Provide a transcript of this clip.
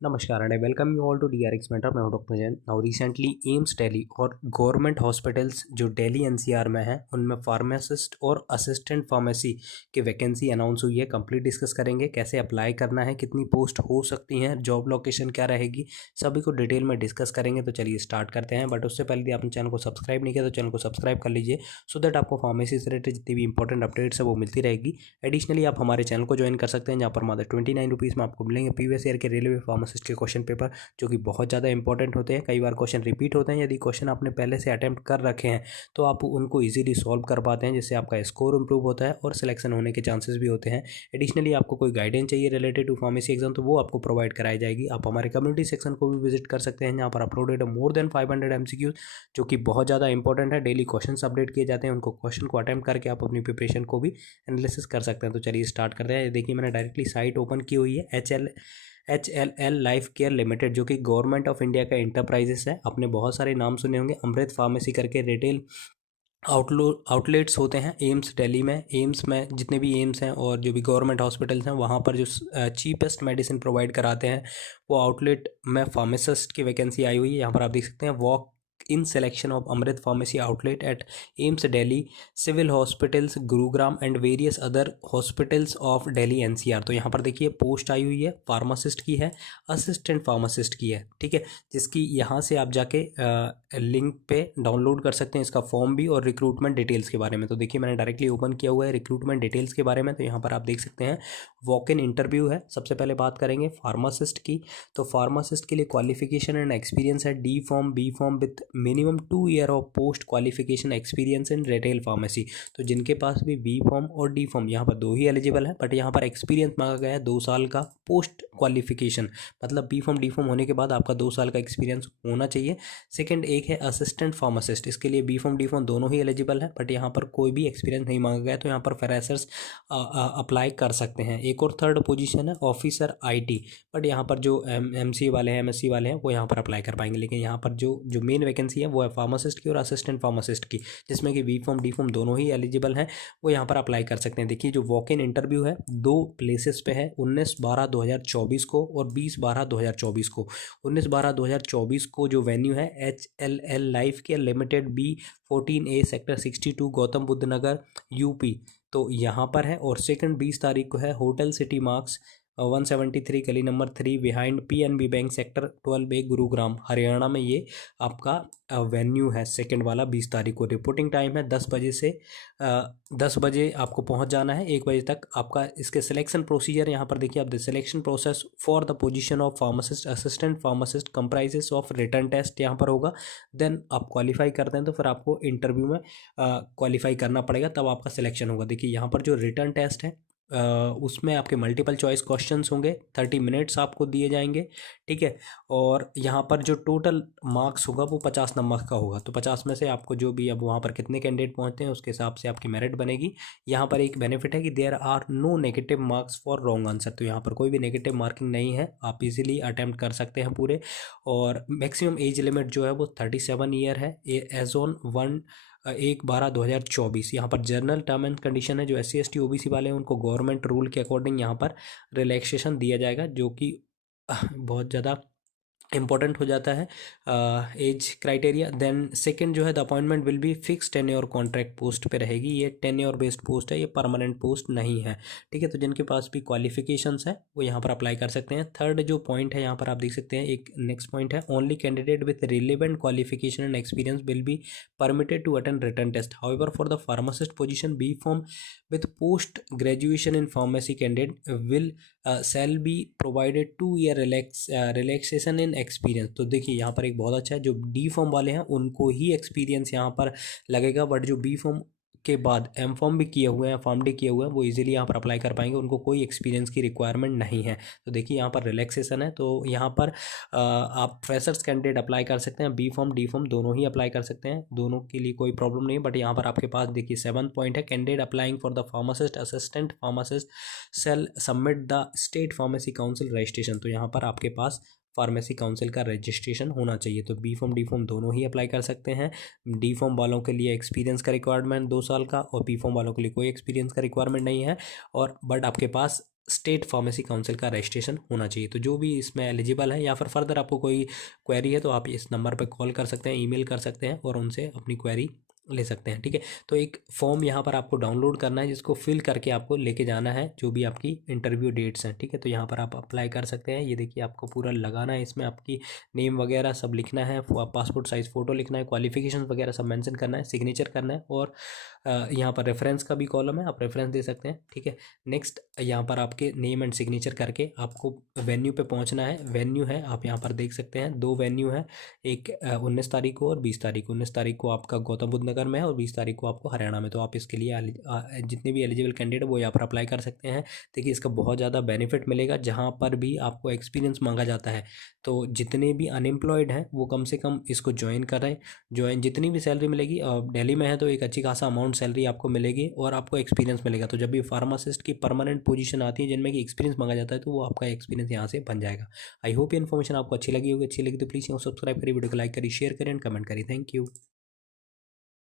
नमस्कार and I welcome you all to DRX mentor. मैं हूं doctor Jain. Now recently AIIMS Delhi और गवर्नमेंट हॉस्पिटल्स जो दिल्ली एनसीआर में है उनमें फार्मासिस्ट और असिस्टेंट फार्मेसी की वैकेंसी अनाउंस हुई है। कंप्लीट डिस्कस करेंगे कैसे अप्लाई करना है, कितनी पोस्ट हो सकती हैं, जॉब लोकेशन क्या रहेगी, सभी को डिटेल में डिस्कस करेंगे। तो चलिए स्टार्ट करते हैं। बट उससे पहले यदि आपने चैनल को सब्सक्राइब नहीं किया तो चैनल को सब्सक्राइब कर लीजिए सो दैट आपको फार्मेसी से रिलेटेड जितनी भी इंपॉर्टेंट अपडेट्स है वो मिलती रहेगी। एडिशनली आप हमारे चैनल को ज्वाइन कर सकते हैं जहाँ पर मात्र 29 रुपीज़ में आपको मिलेंगे प्रीवियस ईयर के रेलवे फार्मासिस्ट के क्वेश्चन पेपर जो कि बहुत ज़्यादा इंपॉर्टेंट होते हैं। कई बार क्वेश्चन रिपीट होते हैं। यदि क्वेश्चन आपने पहले से अटेम्प्ट कर रखे हैं तो आप उनको इजीली सॉल्व कर पाते हैं, जिससे आपका स्कोर इंप्रूव होता है और सिलेक्शन होने के चांसेस भी होते हैं। एडिशनली आपको कोई गाइडेंस चाहिए रिलेटेड टू फार्मेसी एग्जाम तो वो आपको प्रोवाइड कराई जाएगी। आप हमारे कम्युनिटी सेक्शन को भी विजिट कर सकते हैं जहाँ पर अपलोडेड मोर देन 500 MCQ जो कि बहुत ज़्यादा इंपॉर्टेंट है। डेली क्वेश्चन अपडेट किए जाते हैं, उनको क्वेश्चन को अटेम्प्ट करके आप अपनी प्रिपरेशन को भी एनालिसिस कर सकते हैं। तो चलिए स्टार्ट करते हैं। देखिए मैंने डायरेक्टली साइट ओपन की हुई है HLL लाइफ केयर लिमिटेड जो कि गवर्नमेंट ऑफ इंडिया का इंटरप्राइजेस है। आपने बहुत सारे नाम सुने होंगे। अमृत फार्मेसी करके रिटेल आउटलेट्स होते हैं एम्स दिल्ली में। एम्स में जितने भी एम्स हैं और जो भी गवर्नमेंट हॉस्पिटल्स हैं वहाँ पर जो चीपेस्ट मेडिसिन प्रोवाइड कराते हैं वो आउटलेट में फार्मासिस्ट की वैकेंसी आई हुई है। यहाँ पर आप देख सकते हैं walk in selection of Amrit pharmacy outlet at AIIMS Delhi, civil hospitals Gurugram and various other hospitals of Delhi NCR. तो यहाँ पर देखिए पोस्ट आई हुई है, फार्मासिस्ट की है, असिस्टेंट फार्मासिस्ट की है, ठीक है, जिसकी यहाँ से आप जाके लिंक पे डाउनलोड कर सकते हैं इसका फॉर्म भी और रिक्रूटमेंट डिटेल्स के बारे में। तो देखिए मैंने डायरेक्टली ओपन किया हुआ है रिक्रूटमेंट डिटेल्स के बारे में। तो यहाँ पर आप देख सकते हैं वॉक इन इंटरव्यू है। सबसे पहले बात करेंगे फार्मासिस्ट की। तो फार्मासिस्ट के लिए क्वालिफिकेशन एंड एक्सपीरियंस है D pharm B pharm with minimum 2 year of post qualification experience in retail pharmacy. तो जिनके पास भी बी फॉर्म और डी फॉर्म यहाँ पर दो ही एलिजिबल है, बट यहाँ पर एक्सपीरियंस मांगा गया है 2 साल का पोस्ट क्वालिफिकेशन, मतलब बी फॉर्म डी फॉर्म होने के बाद आपका 2 साल का एक्सपीरियंस होना चाहिए। सेकंड एक है असिस्टेंट फार्मासिस्ट, इसके लिए बी फॉर्म डी फॉर्म दोनों ही एलिजिबल है, बट यहाँ पर कोई भी एक्सपीरियंस नहीं मांगा गया, तो यहाँ पर फ्रेशर्स अप्लाई कर सकते हैं। एक और थर्ड पोजीशन है ऑफिसर आईटी, बट यहाँ पर जो एमसी वाले हैं एमएससी वाले हैं वो यहाँ पर अप्लाई कर पाएंगे। लेकिन यहाँ पर जो मेन वैकेंसी है वो है फार्मासिस्ट की और असिस्टेंट फार्मासिस्ट की, जिसमें कि बी फॉर्म डी फॉर्म दोनों ही एलिजिबल हैं, वो यहाँ पर अप्लाई कर सकते हैं। देखिए जो वॉक इन इंटरव्यू है 2 प्लेसेस पे है, 19/12/2024 को और 20/12/2024 को। 19/12/2024 को जो वेन्यू है HLL life care limited B14A sector 62 Gautam Buddh Nagar UP, तो यहाँ पर है। और सेकंड 20 तारीख को है होटल सिटी मार्क्स 173 गली number 3 behind PNB bank sector 12A Gurugram Haryana में। ये आपका वेन्यू है सेकंड वाला। 20 तारीख को रिपोर्टिंग टाइम है 10 बजे से 10 बजे आपको पहुंच जाना है, 1 बजे तक आपका। इसके सिलेक्शन प्रोसीजर यहाँ पर देखिए आप, the selection process for the position of pharmacist assistant pharmacist comprises of written test यहाँ पर होगा। देन आप क्वालिफाई करते हैं तो फिर आपको इंटरव्यू में क्वालिफाई करना पड़ेगा, तब आपका सिलेक्शन होगा। देखिए यहाँ पर जो रिटन टेस्ट है उसमें आपके मल्टीपल चॉइस क्वेश्चंस होंगे, 30 मिनट्स आपको दिए जाएंगे, ठीक है। और यहाँ पर जो टोटल मार्क्स होगा वो 50 नंबर का होगा। तो 50 में से आपको जो भी अब वहाँ पर कितने कैंडिडेट पहुँचते हैं उसके हिसाब से आपकी मेरिट बनेगी। यहाँ पर एक बेनिफिट है कि there are no negative marks for wrong answer, तो यहाँ पर कोई भी नेगेटिव मार्किंग नहीं है, आप इजीली अटैम्प्ट कर सकते हैं पूरे। और मैक्सिमम एज लिमिट जो है वो 37 ईयर है एज ऑन 1/12/2024। यहाँ पर जनरल टर्म एंड कंडीशन है, जो SC ST OBC वाले हैं उनको गवर्नमेंट रूल के अकॉर्डिंग यहाँ पर रिलैक्सेशन दिया जाएगा, जो कि बहुत ज़्यादा इंपॉर्टेंट हो जाता है एज क्राइटेरिया। देन सेकंड जो है the appointment will be fix tenure contract post पे रहेगी। ये टेन्योर बेस्ड पोस्ट है, ये परमानेंट पोस्ट नहीं है, ठीक है। तो जिनके पास भी क्वालिफिकेशंस है वो यहाँ पर अप्लाई कर सकते हैं। थर्ड जो पॉइंट है यहाँ पर आप देख सकते हैं, एक नेक्स्ट पॉइंट है only candidate with relevant qualification and experience will be permitted to attend written test. However for the pharmacist position B pharm with post graduation in pharmacy candidate will shall be provided 2 year relaxation in experience. तो देखिए यहाँ पर एक बहुत अच्छा है, जो D form वाले हैं उनको ही एक्सपीरियंस यहाँ पर लगेगा, बट जो बी फॉर्म के बाद एम फॉर्म भी किए हुए हैं, फॉर्म डी किए हुए हैं, वो इजीली यहाँ पर अप्लाई कर पाएंगे, उनको कोई एक्सपीरियंस की रिक्वायरमेंट नहीं है। तो देखिए यहाँ पर रिलैक्सेशन है, तो यहाँ पर आप फ्रेशर्स कैंडिडेट अप्लाई कर सकते हैं, बी फॉर्म डी फॉर्म दोनों ही अप्लाई कर सकते हैं, दोनों के लिए कोई प्रॉब्लम नहीं है। बट यहाँ पर आपके पास देखिए 7th पॉइंट है candidate applying for the pharmacist assistant pharmacist shall submit the state pharmacy council registration. तो यहाँ पर आपके पास फार्मेसी काउंसिल का रजिस्ट्रेशन होना चाहिए। तो बी फॉर्म डी फॉर्म दोनों ही अप्लाई कर सकते हैं। डी फॉर्म वालों के लिए एक्सपीरियंस का रिक्वायरमेंट 2 साल का, और बी फॉर्म वालों के लिए कोई एक्सपीरियंस का रिक्वायरमेंट नहीं है। और बट आपके पास स्टेट फार्मेसी काउंसिल का रजिस्ट्रेशन होना चाहिए। तो जो भी इसमें एलिजिबल है या फिर फर्दर आपको कोई क्वेरी है तो आप इस नंबर पर कॉल कर सकते हैं, ईमेल कर सकते हैं और उनसे अपनी क्वेरी ले सकते हैं। ठीक है, तो एक फॉर्म यहाँ पर आपको डाउनलोड करना है जिसको फिल करके आपको लेके जाना है जो भी आपकी इंटरव्यू डेट्स हैं। ठीक है, तो यहाँ पर आप अप्लाई कर सकते हैं। ये देखिए आपको पूरा लगाना है, इसमें आपकी नेम वगैरह सब लिखना है, पासपोर्ट साइज़ फ़ोटो लिखना है, क्वालिफिकेशन वगैरह सब मेंशन करना है, सिग्नेचर करना है और यहाँ पर रेफरेंस का भी कॉलम है, आप रेफरेंस दे सकते हैं। ठीक है, नेक्स्ट यहाँ पर आपके नेम एंड सिग्नेचर करके आपको वेन्यू पे पहुँचना है। वेन्यू है आप यहाँ पर देख सकते हैं, 2 वेन्यू है, एक 19 तारीख को और 20 तारीख को। 19 तारीख को आपका गौतम बुद्ध नगर में है और 20 तारीख को आपको हरियाणा में। तो आप इसके लिए जितने भी एलिजिबल कैंडिडेट वो यहाँ पर अप्लाई कर सकते हैं। देखिए इसका बहुत ज़्यादा बेनिफिट मिलेगा, जहाँ पर भी आपको एक्सपीरियंस मांगा जाता है तो जितने भी अनएम्प्लॉयड हैं वो कम से कम इसको ज्वाइन करें। ज्वाइन जितनी भी सैलरी मिलेगी, दिल्ली में है तो एक अच्छी खासा अमाउंट सैलरी आपको मिलेगी और आपको एक्सपीरियंस मिलेगा। तो जब भी फार्मासिस्ट की परमानेंट पोजीशन आती है जिनमें कि एक्सपीरियंस मांगा जाता है तो वो आपका एक्सपीरियंस यहाँ से बन जाएगा। आई होप ये इन्फॉर्मेशन आपको अच्छी लगी होगी। अच्छी लगी तो प्लीज़ यहाँ सब्सक्राइब करिए, वीडियो को लाइक करिए, शेयर करें एंड कमेंट करिए। Thank you.